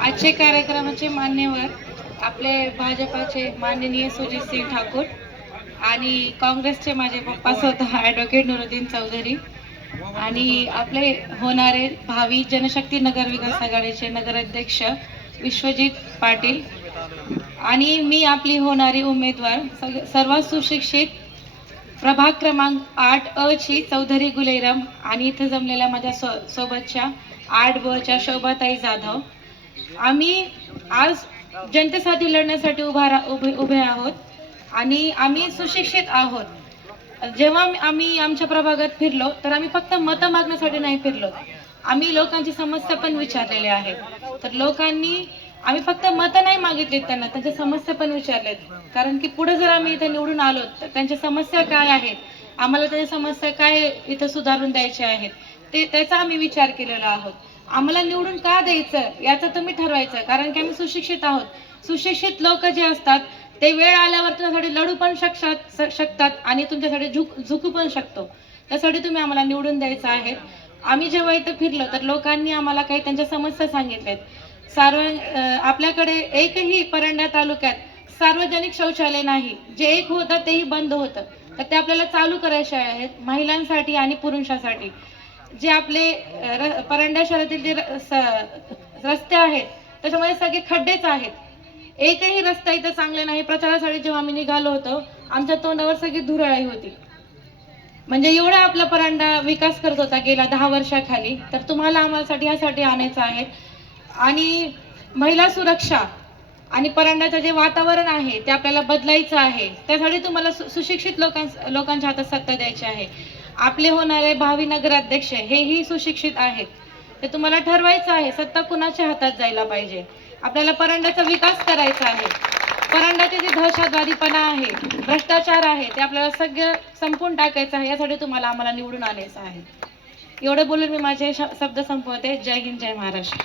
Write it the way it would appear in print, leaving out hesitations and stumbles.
आजचे कार्यक्रमाचे मान्यवर आपले भाजपाचे माननीय सुजित सिंह ठाकूर आणि काँग्रेसचे माझे पप्पा स्वतः ॲडव्होकेट नुरुद्दीन चौधरी आणि आपले होणारे भावी जनशक्ती नगर विकास आघाडीचे नगराध्यक्ष विश्वजित पाटील आणि मी आपली होणारी उमेदवार सर्वात सुशिक्षित प्रभाग क्रमांक 8 अ ची चौधरी गुलेरम आणि इथे जमलेल्या माझ्या सोबतच्या 8 ब च्या शोभाताई जाधव आम्ही आज जनतेसाठी लढण्यासाठी उभे आहोत आणि आम्ही सुशिक्षित आहोत। जेव्हा आम्ही आमच्या प्रभागात फिरलो तर आम्ही फक्त मत मागण्यासाठी नाही फिरलो, आम्ही लोकांची समस्या पण विचारलेल्या आहेत। तर लोकांनी आम्ही फक्त मत नाही मागितलीत, त्यांच्या समस्या पण विचारलेत, कारण की पुढे जर आम्ही इथे निवडून आलो तर त्यांच्या समस्या काय आहेत, आम्हाला त्यांच्या समस्या काय इथं सुधारून द्यायच्या आहेत त्याचा आम्ही विचार केलेला आहोत। आम्हाला निवडून का द्यायचं याचं तुम्ही ठरवायचं, कारण की आम्ही सुशिक्षित आहोत। सुशिक्षित लोक जे असतात ते वेळ आल्यावर तुमच्यासाठी लढू पण शकतात आणि तुमच्यासाठी झुकू पण शकतो, त्यासाठी तुम्ही आम्हाला निवडून द्यायचं आहे। आम्ही जेव्हा इथे फिरलो तर लोकांनी आम्हाला काही त्यांच्या समस्या सांगितल्यात। आपल्याकडे एकही परंडा तालुक्यात सार्वजनिक शौचालय नाही, जे एक होतं तेही बंद होतं, तर ते आपल्याला चालू करायचे आहेत महिलांसाठी आणि पुरुषांसाठी। जे आपले परंडा शहरातील जे रस्ते आहेत त्याच्यामध्ये सगळे खड्डेच आहेत, एकही रस्ता इथं चांगले नाही। प्रचारासाठी जेव्हा आम्ही निघालो होतो आमच्या तोंडावर सगळी धुरळाई होती, म्हणजे एवढा आपला परांडा विकास करत होता गेल्या 10 वर्षाखाली, तर तुम्हाला आम्हासाठी यासाठी आणायचं आहे। आणि महिला सुरक्षा आणि परांड्याचं जे वातावरण आहे ते आपल्याला बदलायचं आहे, त्यासाठी तुम्हाला सुशिक्षित लोकांच्या हातात सत्ता द्यायची आहे। आपले होणारे भावी नगराध्यक्ष हेही सुशिक्षित आहेत, ते तुम्हाला ठरवायचं आहे सत्ता कुणाच्या हातात जायला पाहिजे। आपल्याला परांड्याचा विकास करायचा आहे, परांड्याचे जे दहशतवादीपणा आहे, भ्रष्टाचार आहे, ते आपल्याला सगळं संपून टाकायचं आहे, यासाठी तुम्हाला आम्हाला निवडून आणायचं आहे। एवढं बोलून मी माझे शब्द संपवते। जय हिंद, जय महाराष्ट्र।